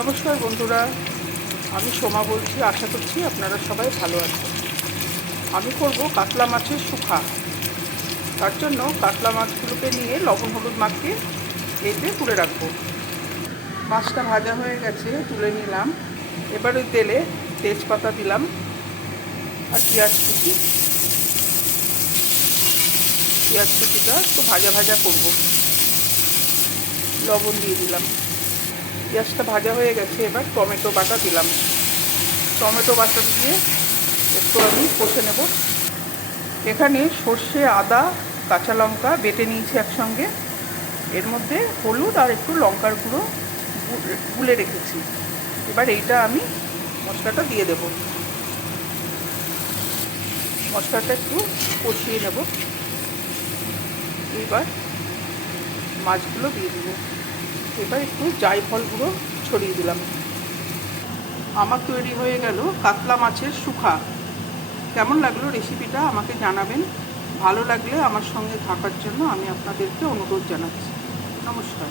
নমস্কার বন্ধুরা, আমি সোমা বলছি। আশা করছি আপনারা সবাই ভালো আছেন। আমি করব কাতলা মাছের শুখা। তার জন্য কাতলা মাছগুলোকে নিয়ে লবণ হলুদ মাখিয়ে এতে তুলে রাখবো। মাছটা ভাজা হয়ে গেছে, তুলে নিলাম। এবার ওই তেলে তেজপাতা দিলাম আর পেঁয়াজ কুচিটা একটু ভাজা ভাজা করব। লবণ দিয়ে দিলাম। পেঁয়াজটা ভাজা হয়ে গেছে, এবার টমেটো বাটা দিলাম। টমেটো বাটা দিয়ে একটু আমি কষে নেব। এখানে সর্ষে, আদা, কাঁচা লঙ্কা বেটে নিয়েছি একসঙ্গে। এর মধ্যে হলুদ আর একটু লঙ্কার গুঁড়ো গুলে রেখেছি। এবার এইটা আমি মশলাটা দিয়ে দেব। মশলাটা একটু কষিয়ে নেব। এবার মাছগুলো দিয়ে দেব। এবার একটু জায়ফল গুঁড়ো ছড়িয়ে দিলাম। আমার তৈরি হয়ে গেল কাতলা মাছের শুখা। কেমন লাগলো রেসিপিটা আমাকে জানাবেন। ভালো লাগলে আমার সঙ্গে থাকার জন্য আমি আপনাদেরকে অনুরোধ জানাচ্ছি। নমস্কার।